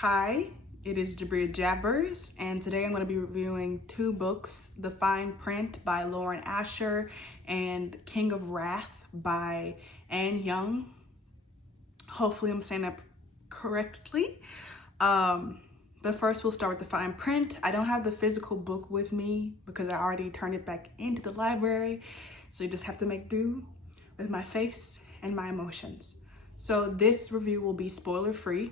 Hi, it is Jabria Jabbers, and today I'm going to be reviewing two books, The Fine Print by Lauren Asher and King of Wrath by Haung. Hopefully I'm saying that correctly. But first we'll start with The Fine Print. I don't have the physical book with me because I already turned it back into the library, so you just have to make do with my face and my emotions. So this review will be spoiler free.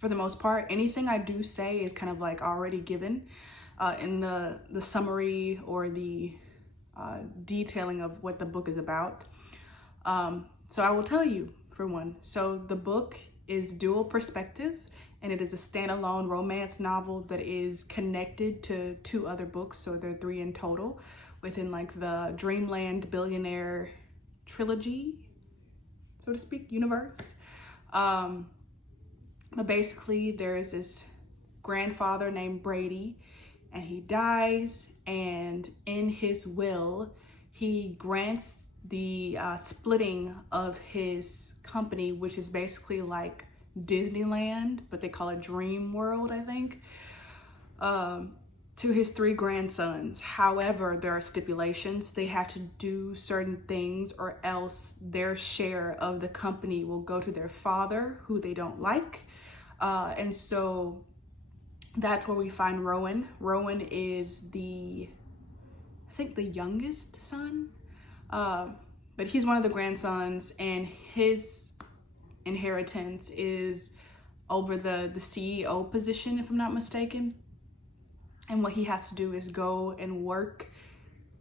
For the most part, anything I do say is kind of like already given in the summary or the detailing of what the book is about. So I will tell you for one. So the book is Dual Perspective, and it is a standalone romance novel that is connected to two other books. So there are three in total within like the Dreamland Billionaire trilogy, so to speak, universe. But basically there is this grandfather named Brady, and he dies, and in his will he grants the splitting of his company, which is basically like Disneyland, but they call it Dream World, I think, to his three grandsons. However, there are stipulations. They have to do certain things or else their share of the company will go to their father, who they don't like. And so that's where we find Rowan. Rowan is I think the youngest son, but he's one of the grandsons, and his inheritance is over the CEO position, if I'm not mistaken. And what he has to do is go and work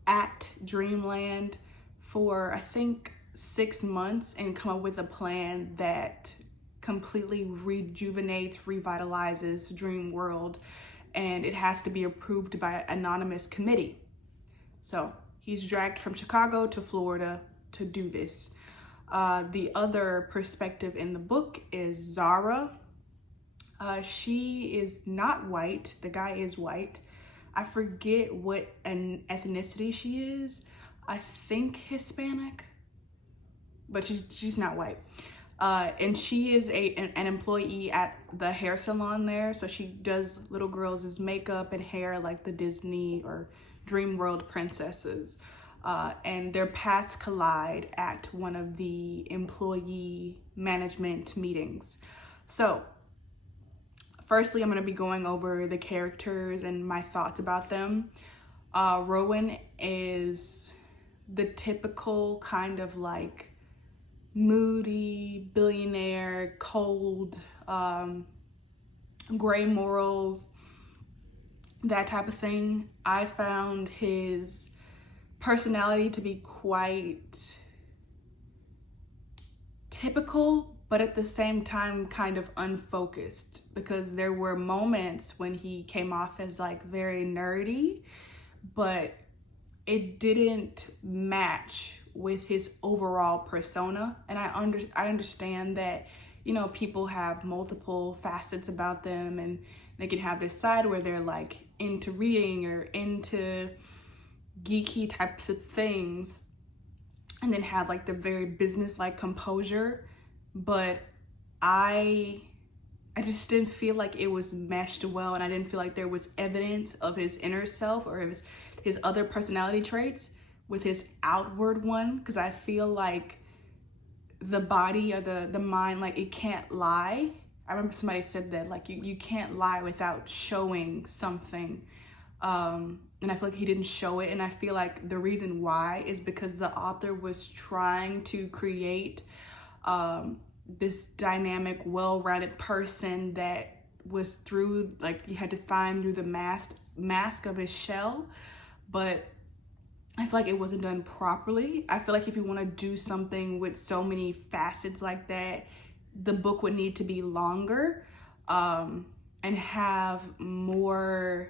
at Dreamland for, I think, 6 months and come up with a plan that completely rejuvenates, revitalizes Dream World, and it has to be approved by an anonymous committee. So he's dragged from Chicago to Florida to do this. The other perspective in the book is Zara. She is not white. The guy is white. I forget what an ethnicity she is. I think Hispanic, but she's not white. And she is an employee at the hair salon there. So she does little girls' makeup and hair like the Disney or Dream World princesses. And their paths collide at one of the employee management meetings. So firstly, I'm going to be going over the characters and my thoughts about them. Rowan is the typical kind of like moody billionaire, cold, gray morals, that type of thing. I found his personality to be quite typical, but at the same time kind of unfocused, because there were moments when he came off as like very nerdy, but it didn't match with his overall persona. And I understand that, you know, people have multiple facets about them, and they can have this side where they're like into reading or into geeky types of things, and then have like the very business-like composure. But I just didn't feel like it was meshed well, and I didn't feel like there was evidence of his inner self or his other personality traits with his outward one, because I feel like the body or the mind, like it can't lie. I remember somebody said that, like you can't lie without showing something. And I feel like he didn't show it, and I feel like the reason why is because the author was trying to create this dynamic, well-rounded person that was through, like, you had to find through the mask of his shell, but I feel like it wasn't done properly. I feel like if you want to do something with so many facets like that, the book would need to be longer and have more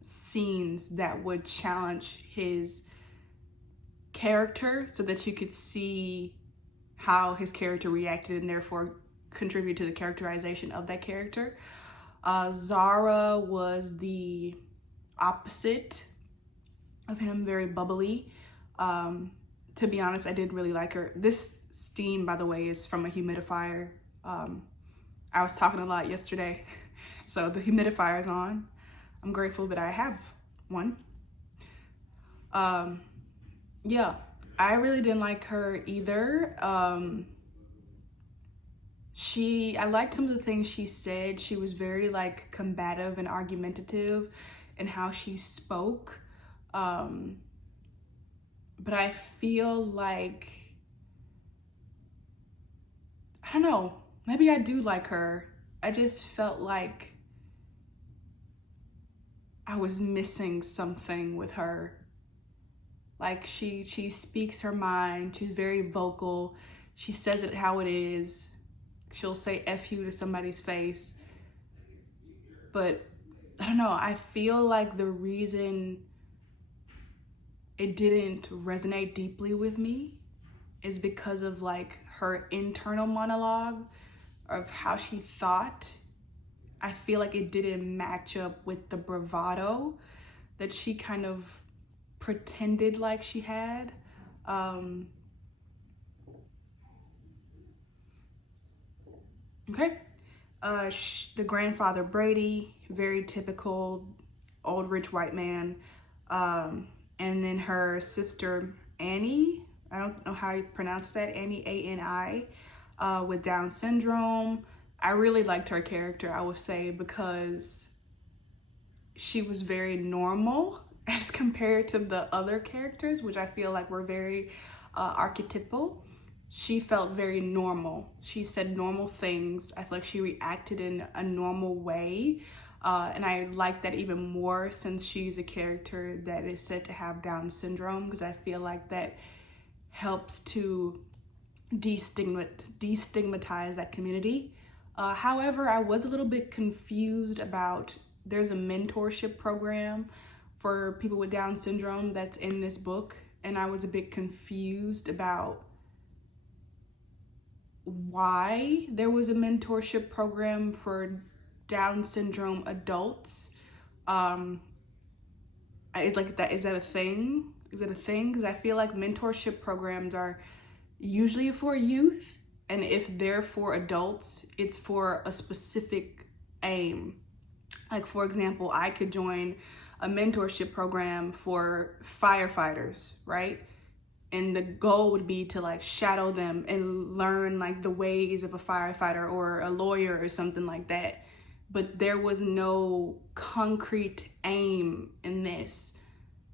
scenes that would challenge his character so that you could see how his character reacted and therefore contribute to the characterization of that character. Zara was the opposite of him, very bubbly. To be honest, I didn't really like her. This steam, by the way, is from a humidifier. I was talking a lot yesterday, so the humidifier is on. I'm grateful that I have one. Yeah, I really didn't like her either. I liked some of the things she said. She was very like combative and argumentative in how she spoke. But I feel like, I don't know, maybe I do like her. I just felt like I was missing something with her. Like she speaks her mind. She's very vocal. She says it how it is. She'll say F you to somebody's face. But I don't know, I feel like the reason it didn't resonate deeply with me is because of like her internal monologue of how she thought. I feel like it didn't match up with the bravado that she kind of pretended like she had. Okay. The grandfather Brady, very typical old rich white man. And then her sister Annie, I don't know how you pronounce that, Annie, A-N-I, with Down syndrome. I really liked her character, I would say, because she was very normal as compared to the other characters, which I feel like were very archetypal. She felt very normal. She said normal things. I feel like she reacted in a normal way. And I like that even more since she's a character that is said to have Down syndrome, because I feel like that helps to destigmatize that community. However, I was a little bit confused about, there's a mentorship program for people with Down syndrome that's in this book, and I was a bit confused about why there was a mentorship program for Down syndrome adults. It's like that. Is that a thing? Is it a thing? Because I feel like mentorship programs are usually for youth, and if they're for adults, it's for a specific aim. Like, for example, I could join a mentorship program for firefighters, right? And the goal would be to like shadow them and learn like the ways of a firefighter or a lawyer or something like that. But there was no concrete aim in this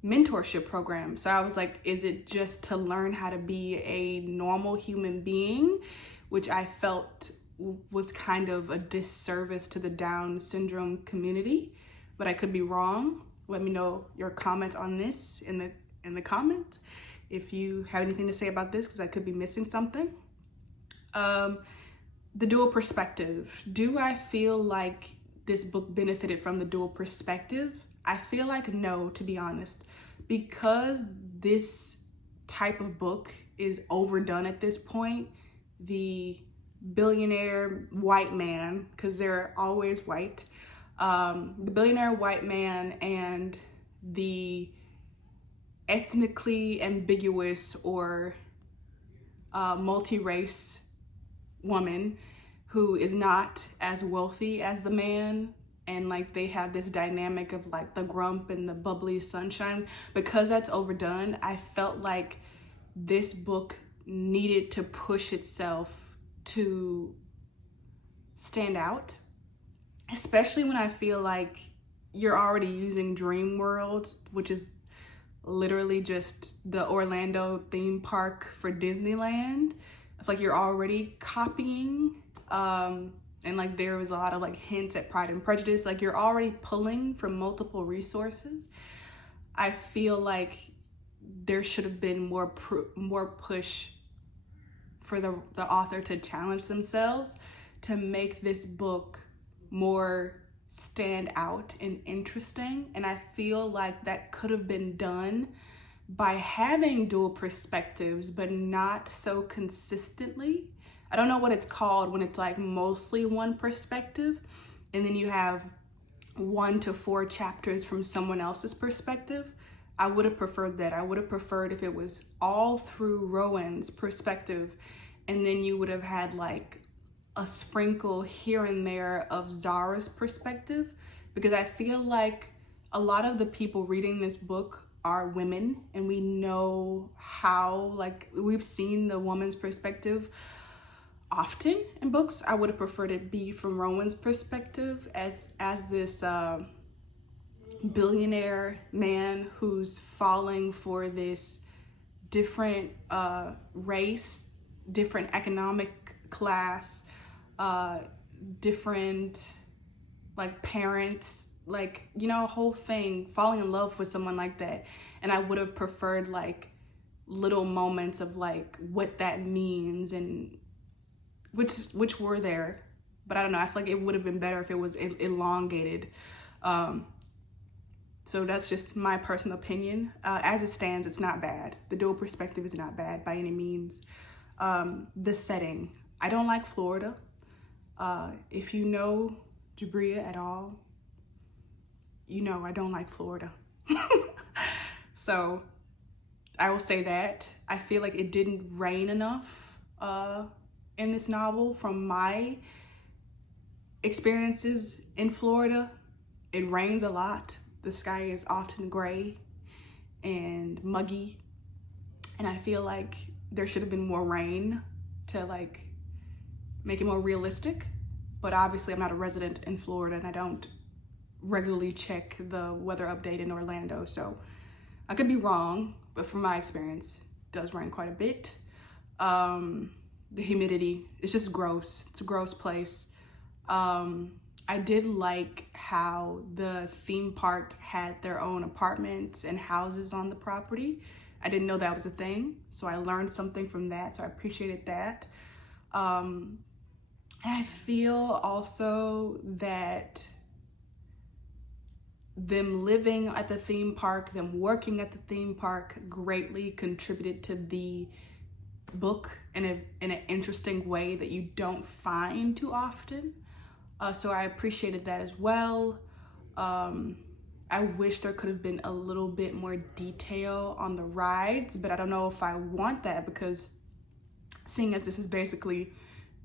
mentorship program. So I was like, is it just to learn how to be a normal human being? Which I felt was kind of a disservice to the Down syndrome community, but I could be wrong. Let me know your comment on this in the comments if you have anything to say about this, because I could be missing something. The dual perspective. Do I feel like this book benefited from the dual perspective? I feel like no, to be honest, because this type of book is overdone at this point. The billionaire white man, because they're always white, the billionaire white man and the ethnically ambiguous or multi-race woman who is not as wealthy as the man, and like they have this dynamic of like the grump and the bubbly sunshine. Because that's overdone, I felt like this book needed to push itself to stand out, especially when I feel like you're already using Dream World, which is literally just the Orlando theme park for Disneyland. I feel like you're already copying, and like there was a lot of like hints at Pride and Prejudice. Like you're already pulling from multiple resources. I feel like there should have been more push for the author to challenge themselves to make this book more stand out and interesting. And I feel like that could have been done by having dual perspectives, but not so consistently. I don't know what it's called when it's like mostly one perspective and then you have 1 to 4 chapters from someone else's perspective. I would have preferred that. I would have preferred if it was all through Rowan's perspective, and then you would have had like a sprinkle here and there of Zara's perspective, because I feel like a lot of the people reading this book are women, and we know how, like, we've seen the woman's perspective often in books. I would have preferred it be from Rowan's perspective as this billionaire man who's falling for this different race, different economic class, different like parents, like, you know, a whole thing, falling in love with someone like that. And I would have preferred like little moments of like what that means, and which were there, but I don't know, I feel like it would have been better if it was elongated. So that's just my personal opinion. As it stands, it's not bad. The dual perspective is not bad by any means. The setting, I don't like Florida. If you know Jabria at all, you know I don't like Florida. So I will say that. I feel like it didn't rain enough in this novel from my experiences in Florida. It rains a lot. The sky is often gray and muggy, and I feel like there should have been more rain to like make it more realistic. But obviously I'm not a resident in Florida, and I don't regularly check the weather update in Orlando, so I could be wrong, but from my experience it does rain quite a bit. The humidity, it's just gross. It's a gross place. I did like how the theme park had their own apartments and houses on the property. I didn't know that was a thing, so I learned something from that, so I appreciated that. And I feel also that them living at the theme park, them working at the theme park greatly contributed to the book in an interesting way that you don't find too often. So I appreciated that as well. I wish there could have been a little bit more detail on the rides, but I don't know if I want that, because seeing as this is basically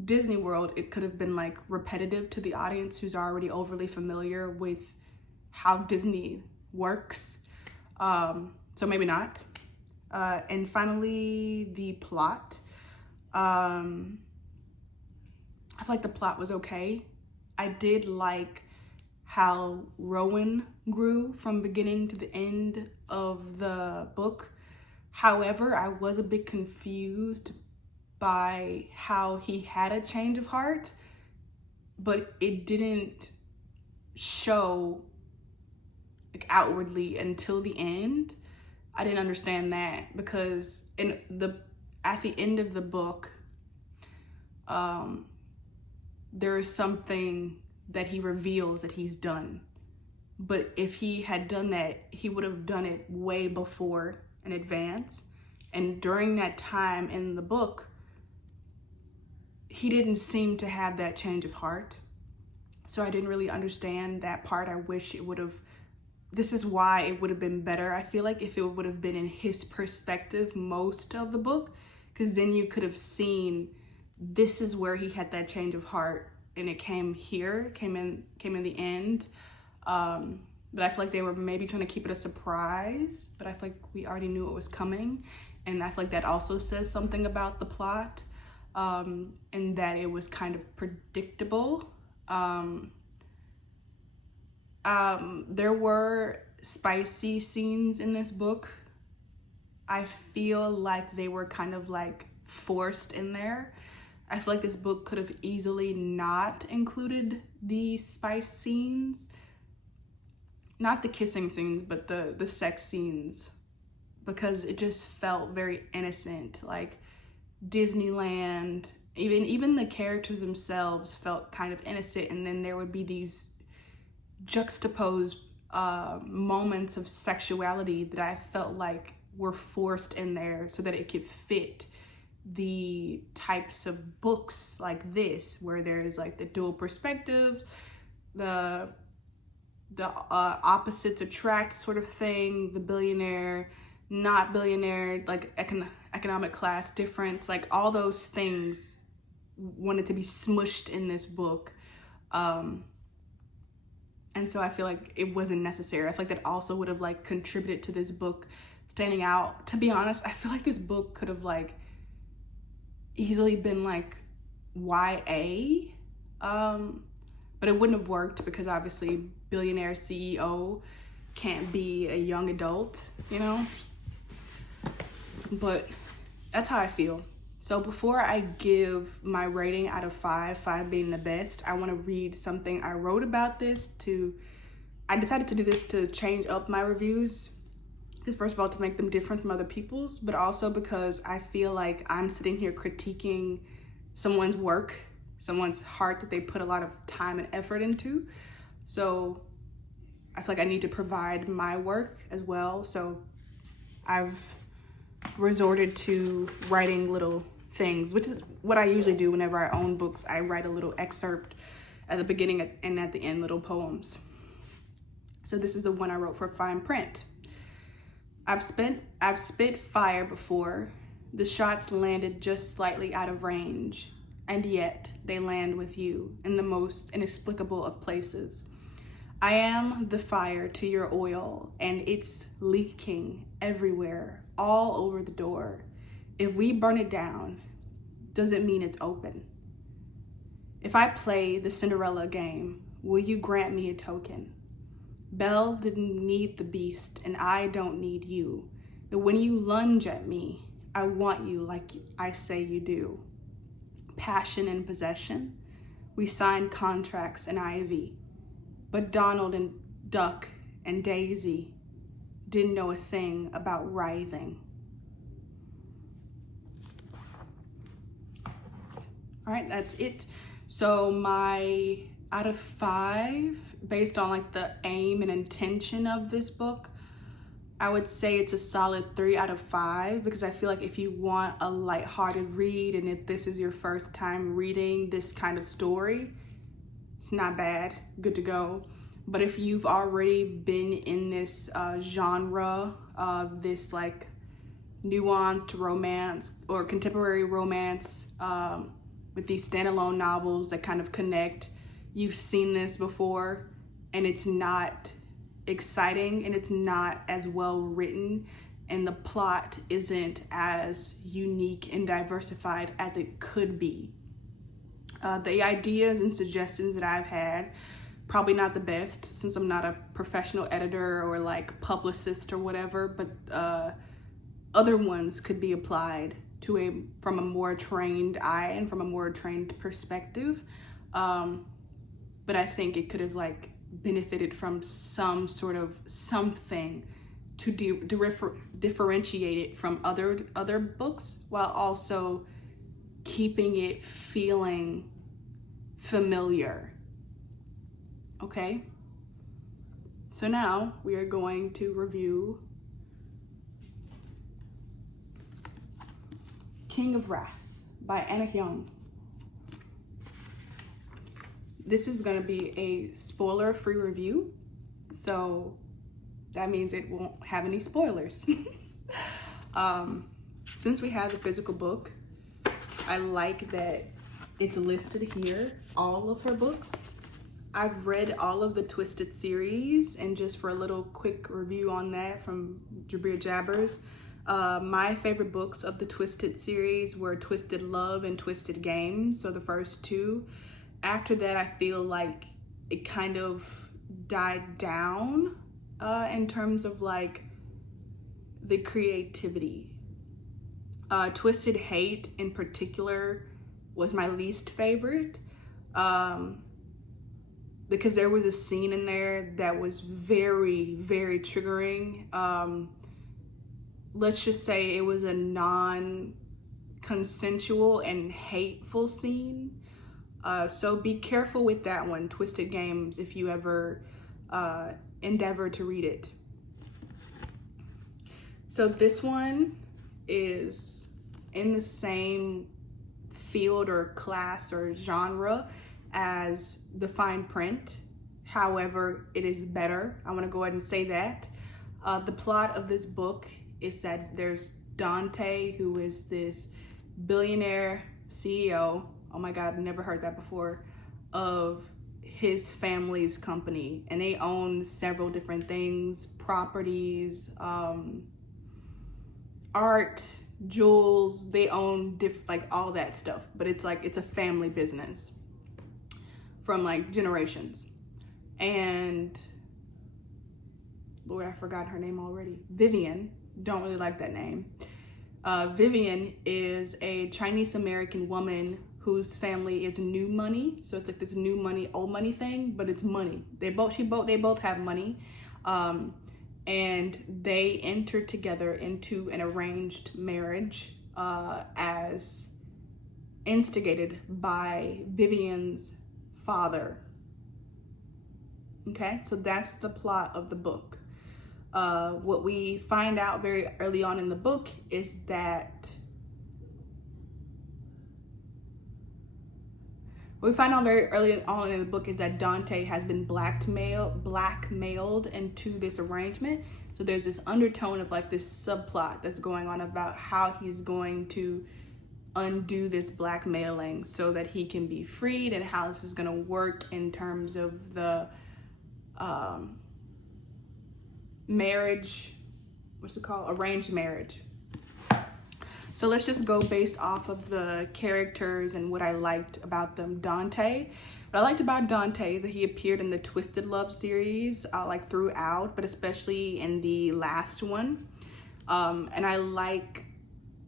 Disney World, it could have been like repetitive to the audience who's already overly familiar with how Disney works. So maybe not. And finally, the plot. I feel like the plot was okay. I did like how Rowan grew from beginning to the end of the book. However, I was a bit confused by how he had a change of heart, but it didn't show like outwardly until the end. I didn't understand that, because at the end of the book, there is something that he reveals that he's done. But if he had done that, he would have done it way before in advance. And during that time in the book, he didn't seem to have that change of heart. So I didn't really understand that part. I wish it would have, this is why it would have been better, I feel like, if it would have been in his perspective most of the book, because then you could have seen this is where he had that change of heart, and it came in the end. But I feel like they were maybe trying to keep it a surprise, but I feel like we already knew it was coming. And I feel like that also says something about the plot, and that it was kind of predictable. There were spicy scenes in this book. I feel like they were kind of like forced in there. I feel like this book could have easily not included the spice scenes. Not the kissing scenes, but the sex scenes, because it just felt very innocent, like Disneyland. Even the characters themselves felt kind of innocent, and then there would be these juxtaposed moments of sexuality that I felt like were forced in there so that it could fit the types of books like this, where there's like the dual perspectives, the opposites attract sort of thing, the billionaire, not billionaire, like economic class difference, like all those things wanted to be smushed in this book. And so I feel like it wasn't necessary. I feel like that also would have like contributed to this book standing out. To be honest, I feel like this book could have like easily been like YA, but it wouldn't have worked because obviously billionaire CEO can't be a young adult, you know? But that's how I feel. So before I give my rating out of 5, 5 being the best, I want to read something I wrote about this. I decided to do this to change up my reviews. Because first of all, to make them different from other people's, but also because I feel like I'm sitting here critiquing someone's work, someone's heart that they put a lot of time and effort into. So I feel like I need to provide my work as well. So I've resorted to writing little things, which is what I usually do whenever I own books. I write a little excerpt at the beginning and at the end, little poems. So this is the one I wrote for fine print. I've spit fire before. The shots landed just slightly out of range, and yet they land with you in the most inexplicable of places. I am the fire to your oil, and it's leaking everywhere, all over the door. If we burn it down, doesn't mean it's open. If I play the Cinderella game, will you grant me a token? Belle didn't need the beast, and I don't need you. But when you lunge at me, I want you like I say you do. Passion and possession, we signed contracts in Ivy. But Donald and Duck and Daisy didn't know a thing about writhing. All right, that's it. So my out of 5, based on like the aim and intention of this book, I would say it's a solid 3 out of 5, because I feel like if you want a lighthearted read and if this is your first time reading this kind of story, it's not bad, good to go. But if you've already been in this genre of this like nuanced romance or contemporary romance with these standalone novels that kind of connect, you've seen this before and it's not exciting and it's not as well written and the plot isn't as unique and diversified as it could be. The ideas and suggestions that I've had, probably not the best since I'm not a professional editor or like publicist or whatever, but other ones could be applied to from a more trained eye and from a more trained perspective. But I think it could have like benefited from some sort of something to differentiate it from other books while also keeping it feeling familiar. Okay, so now we are going to review King of Wrath by Haung. This is going to be a spoiler-free review, so that means it won't have any spoilers. Since we have the physical book, I like that it's listed here, all of her books. I've read all of the Twisted series, and just for a little quick review on that from Jabir Jabbers, my favorite books of the Twisted series were Twisted Love and Twisted Games, so the first 2. After that, I feel like it kind of died down in terms of like the creativity. Twisted Hate in particular was my least favorite because there was a scene in there that was very, very triggering. Let's just say it was a non-consensual and hateful scene. So be careful with that one, Twisted Games, if you ever endeavor to read it. So this one is in the same field or class or genre as the fine print. However, it is better. I want to go ahead and say that. The plot of this book is that there's Dante, who is this billionaire CEO oh my God, never heard that before, of his family's company. And they own several different things, properties, art, jewels. They own like all that stuff, but it's like, it's a family business from like generations. And Lord, I forgot her name already. Vivian, don't really like that name. Vivian is a Chinese American woman whose family is new money. So it's like this new money, old money thing, but it's money. They both have money. And they entered together into an arranged marriage as instigated by Vivian's father. Okay, so that's the plot of the book. What we find out very early on in the book is that Dante has been blackmailed into this arrangement. So there's this undertone of like this subplot that's going on about how he's going to undo this blackmailing so that he can be freed, and how this is going to work in terms of the marriage, arranged marriage. So let's just go based off of the characters and what I liked about them. Dante. What I liked about Dante is that he appeared in the Twisted Love series, like throughout, but especially in the last one. And I like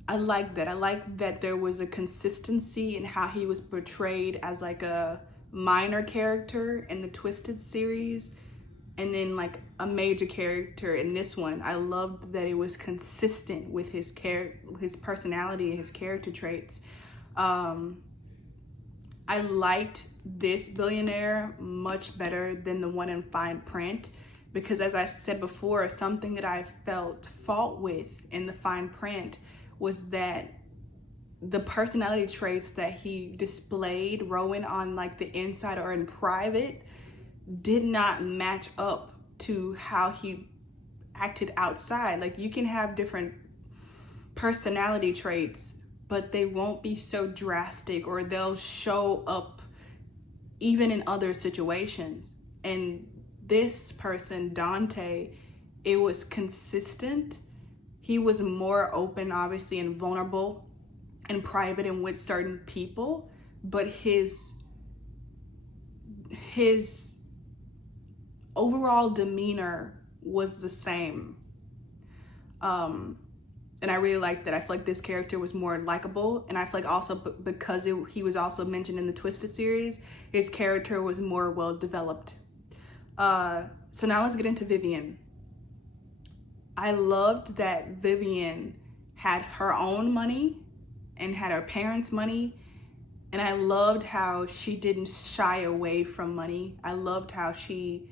that. I like that there was a consistency in how he was portrayed as like a minor character in the Twisted series, and then like a major character in this one. I loved that it was consistent with his personality and his character traits. I liked this billionaire much better than the one in Fine Print, because as I said before, something that I felt fault with in the Fine Print was that the personality traits that he displayed, Rowan, on like the inside or in private, did not match up to how he acted outside. Like, you can have different personality traits, but they won't be so drastic, or they'll show up even in other situations. And this person, Dante, it was consistent. He was more open, obviously, and vulnerable in private and with certain people, but his overall demeanor was the same. And I really liked that. I feel like this character was more likable, and I feel like also because he was also mentioned in the Twisted series, his character was more well developed. So now let's get into Vivian. I loved that Vivian had her own money and had her parents' money, and I loved how she didn't shy away from money. I loved how she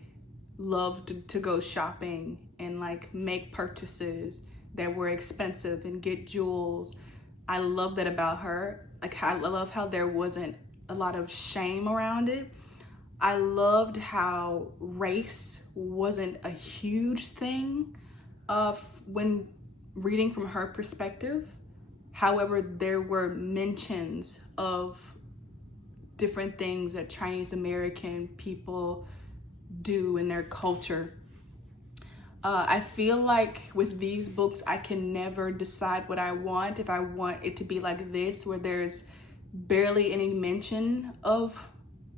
loved to go shopping and like make purchases that were expensive and get jewels. I love that about her. Like, I love how there wasn't a lot of shame around it. I loved how race wasn't a huge thing when reading from her perspective. However, there were mentions of different things that Chinese American people do in their culture. I feel like with these books, I can never decide what I want. If I want it to be like this, where there's barely any mention of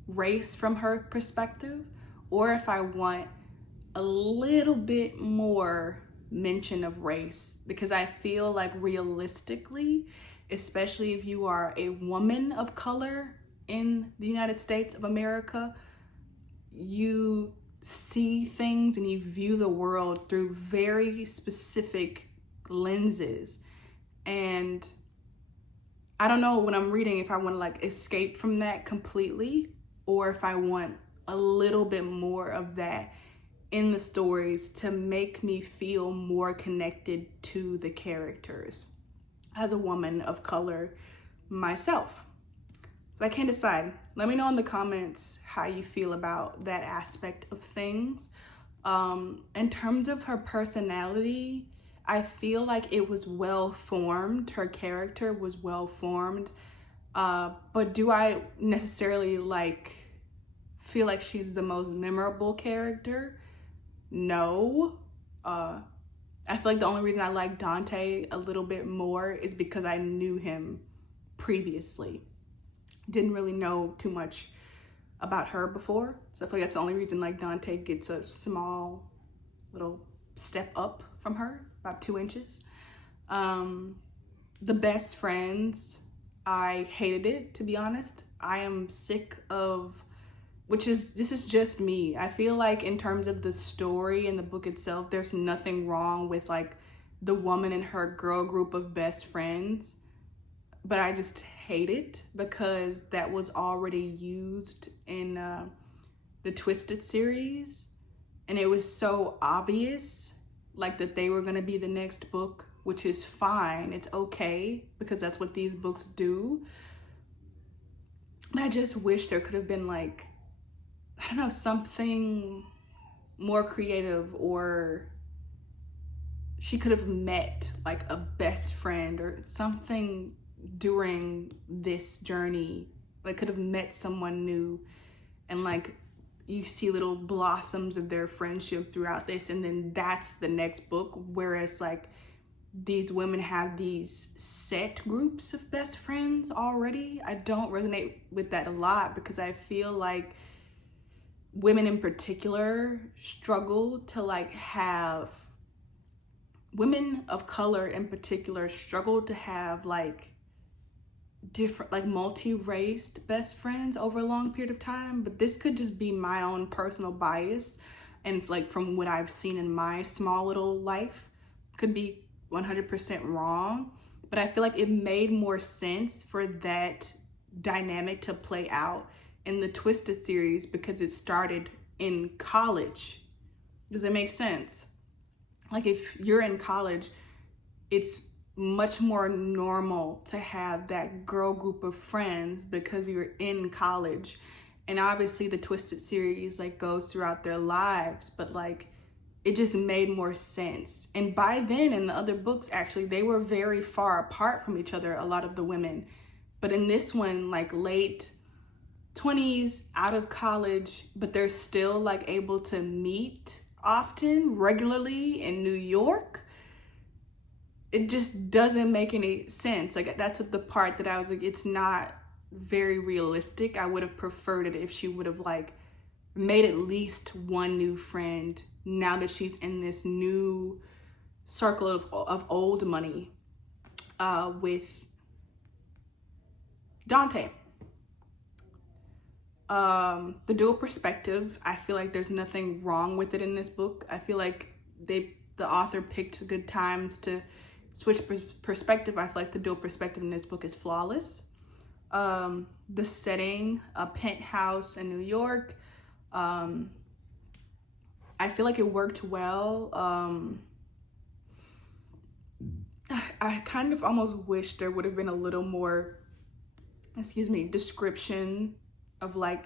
race from her perspective, or if I want a little bit more mention of race, because I feel like realistically, especially if you are a woman of color in the United States of America, you see things and you view the world through very specific lenses. And I don't know, when I'm reading, if I want to like escape from that completely, or if I want a little bit more of that in the stories to make me feel more connected to the characters as a woman of color myself. So I can't decide. Let me know in the comments how you feel about that aspect of things. In terms of her personality, I feel like it was well formed. Her character was well formed. But do I necessarily like feel like she's the most memorable character? No. I feel like the only reason I like Dante a little bit more is because I knew him previously. Didn't really know too much about her before. So I feel like that's the only reason like Dante gets a small little step up from her, about 2 inches. The best friends, I hated it, to be honest. I am sick of, this is just me. I feel like in terms of the story and the book itself, there's nothing wrong with like the woman and her girl group of best friends. But I just hate it because that was already used in the Twisted series. And it was so obvious, like that they were gonna be the next book, which is fine. It's okay because that's what these books do. But I just wish there could have been like, I don't know, something more creative, or she could have met like a best friend or something during this journey. Like could have met someone new, and like you see little blossoms of their friendship throughout this, and then that's the next book. Whereas like these women have these set groups of best friends already. I don't resonate with that a lot because I feel like women in particular struggle to like have, women of color in particular struggle to have like different, like multi-raced best friends over a long period of time. But this could just be my own personal bias, and like from what I've seen in my small little life, could be 100% wrong. But I feel like it made more sense for that dynamic to play out in the Twisted series because it started in college. Does it make sense? Like if you're in college, it's much more normal to have that girl group of friends because you're in college. And obviously the Twisted series like goes throughout their lives, but like it just made more sense. And by then in the other books, actually, they were very far apart from each other, a lot of the women. But in this one, like late 20s, out of college, but they're still like able to meet often, regularly in New York. It just doesn't make any sense. Like that's what the part that I was like, it's not very realistic. I would have preferred it if she would have like made at least one new friend now that she's in this new circle of old money with Dante. The dual perspective, I feel like there's nothing wrong with it in this book. I feel like the author picked good times to switch perspective. I feel like the dual perspective in this book is flawless. The setting, a penthouse in New York, I feel like it worked well. I kind of almost wish there would have been a little more, description of like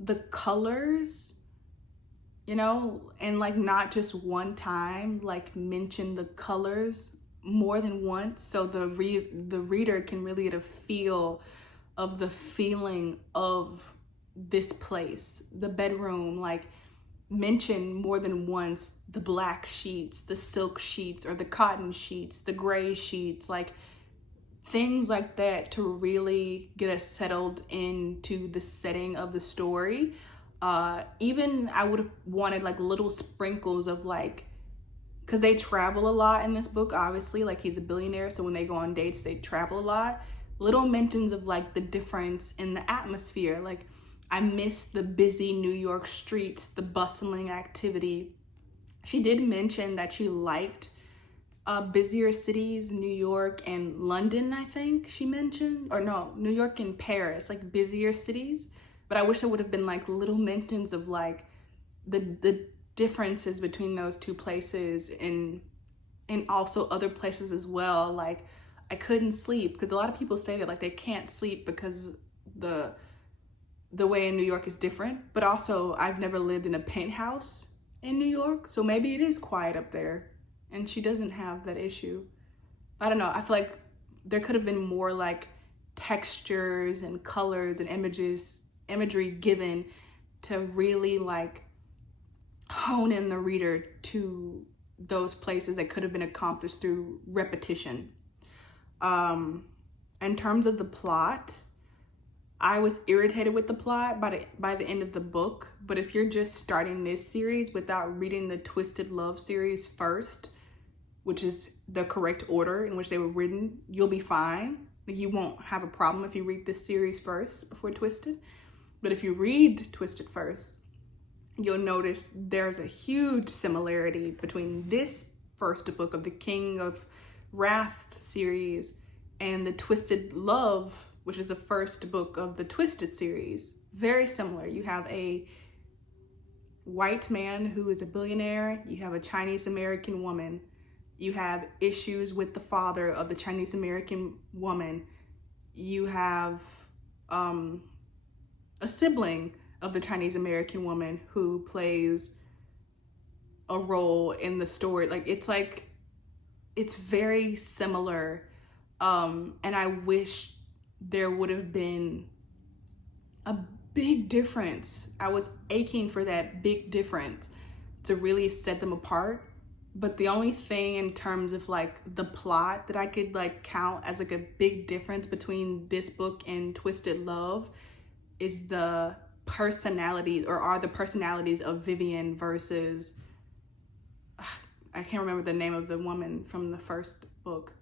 the colors, you know, and like not just one time, like mention the colors more than once, so the reader can really get a feel of the feeling of this place, the bedroom. Like mention more than once the black sheets, the silk sheets, or the cotton sheets, the gray sheets, like things like that to really get us settled into the setting of the story. Even I would have wanted like little sprinkles of like, because they travel a lot in this book, obviously, like he's a billionaire, so when they go on dates, they travel a lot. Little mentions of like the difference in the atmosphere. Like I miss the busy New York streets, the bustling activity. She did mention that she liked busier cities, New York and London, I think she mentioned, or no, New York and Paris, like busier cities. But I wish there would have been like little mentions of like the differences between those two places, and also other places as well. Like I couldn't sleep, because a lot of people say that like they can't sleep because the way in New York is different. But also I've never lived in a penthouse in New York, so maybe it is quiet up there and she doesn't have that issue. I don't know. I feel like there could have been more like textures and colors and imagery given to really like hone in the reader to those places that could have been accomplished through repetition. In terms of the plot, I was irritated with the plot by the end of the book, but if you're just starting this series without reading the Twisted Love series first, which is the correct order in which they were written, you'll be fine. You won't have a problem if you read this series first before Twisted. But if you read Twisted first, you'll notice there's a huge similarity between this first book of the King of Wrath series and the Twisted Love, which is the first book of the Twisted series. Very similar. You have a white man who is a billionaire. You have a Chinese American woman. You have issues with the father of the Chinese American woman. You have a sibling of the Chinese American woman who plays a role in the story. It's very similar. And I wish there would have been a big difference. I was aching for that big difference to really set them apart. But the only thing in terms of like the plot that I could like count as like a big difference between this book and Twisted Love is the personality, or are the personalities of Vivian versus, I can't remember the name of the woman from the first book.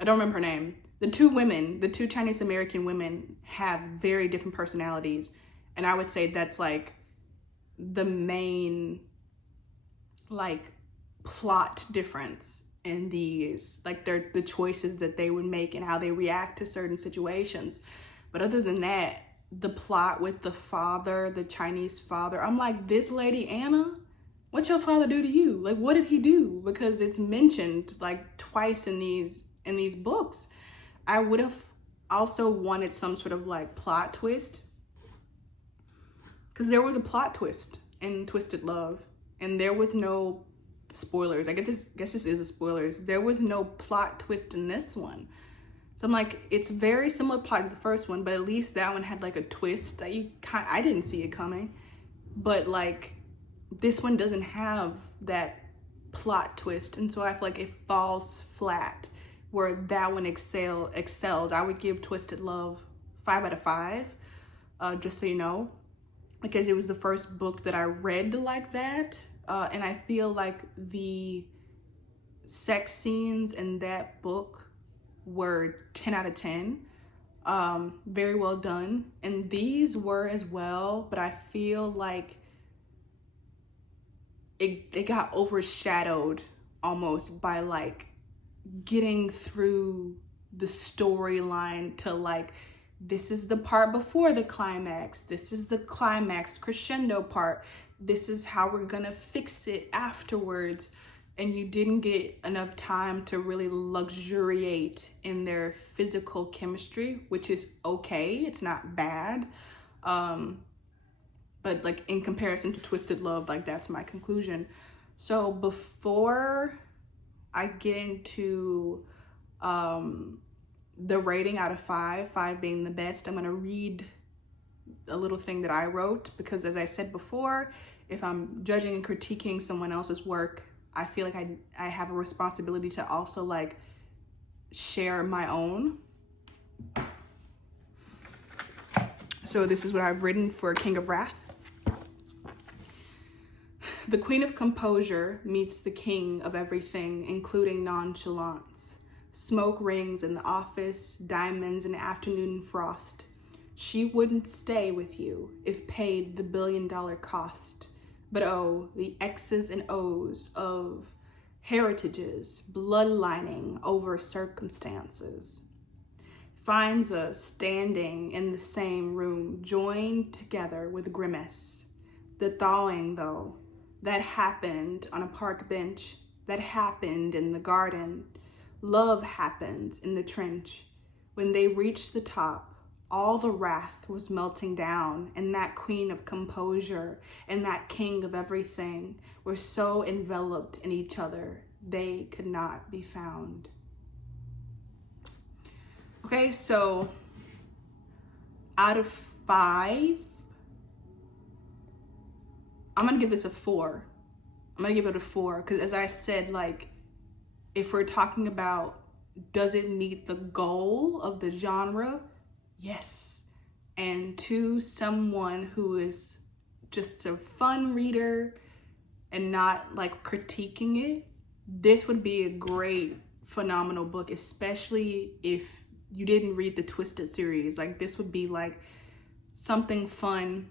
I don't remember her name. The two Chinese American women have very different personalities. And I would say that's like the main like plot difference in these, like they're the choices that they would make and how they react to certain situations. But other than that, the plot with the father, the Chinese father, I'm like, this lady Anna, what your father do to you? Like, what did he do? Because it's mentioned like twice in these books. I would have also wanted some sort of like plot twist, because there was a plot twist in Twisted Love, and there was no spoilers. I guess this is a spoilers. There was no plot twist in this one. So I'm like, it's very similar plot to the first one, but at least that one had like a twist that I didn't see it coming. But like this one doesn't have that plot twist, and so I feel like it falls flat. Where that one excelled. I would give Twisted Love 5 out of 5, just so you know, because it was the first book that I read like that. And I feel like the sex scenes in that book were 10 out of 10. Very well done. And these were as well, but I feel like it got overshadowed almost by like getting through the storyline to like, this is the part before the climax, this is the climax crescendo part, this is how we're gonna fix it afterwards. And you didn't get enough time to really luxuriate in their physical chemistry, which is okay, it's not bad. But like in comparison to Twisted Love, like that's my conclusion. So before I get into the rating out of 5 being the best, I'm gonna read a little thing that I wrote, because as I said before, if I'm judging and critiquing someone else's work, I feel like I have a responsibility to also like share my own. So this is what I've written for King of Wrath. The Queen of Composure meets the King of everything, including nonchalance. Smoke rings in the office, diamonds in afternoon frost. She wouldn't stay with you if paid the $1 billion cost. But oh, the X's and O's of heritages, bloodlining over circumstances. Finds us standing in the same room, joined together with grimace. The thawing, though, that happened on a park bench, that happened in the garden. Love happens in the trench. When they reached the top, all the wrath was melting down, and that queen of composure and that king of everything were so enveloped in each other, they could not be found. Okay, so out of 5, I'm gonna give this a 4. I'm gonna give it a 4 because, as I said, like, if we're talking about does it meet the goal of the genre? Yes. And to someone who is just a fun reader and not like critiquing it, this would be a great, phenomenal book, especially if you didn't read the Twisted series. Like, this would be like something fun,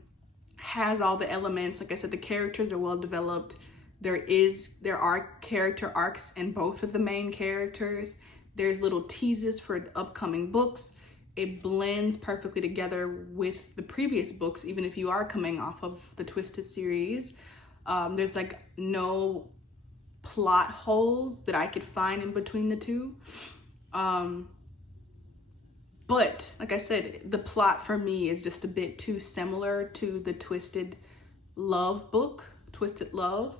has all the elements. Like I said, the characters are well developed. There are character arcs in both of the main characters. There's little teases for upcoming books. It blends perfectly together with the previous books, even if you are coming off of the Twisted series. There's like no plot holes that I could find in between the two. But like I said, the plot for me is just a bit too similar to the Twisted Love book, Twisted Love.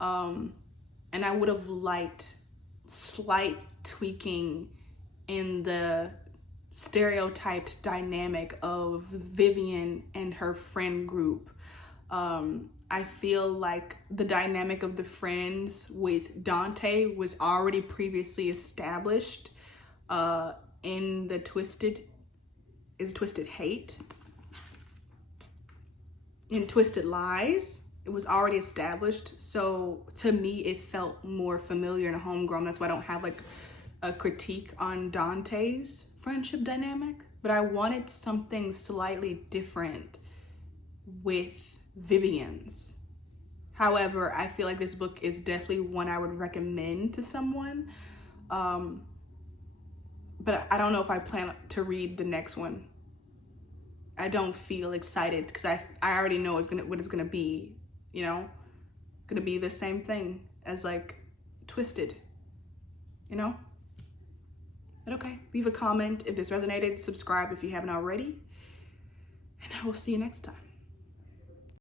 And I would have liked slight tweaking in the stereotyped dynamic of Vivian and her friend group. I feel like the dynamic of the friends with Dante was already previously established in the Twisted Hate. In Twisted Lies, it was already established. So to me, it felt more familiar and homegrown. That's why I don't have like a critique on Dante's friendship dynamic, but I wanted something slightly different with Vivian's. However, I feel like this book is definitely one I would recommend to someone. But I don't know if I plan to read the next one. I don't feel excited because I already know what it's gonna be, you know? Gonna be the same thing as like Twisted, you know? But okay, leave a comment if this resonated, subscribe if you haven't already, and I will see you next time.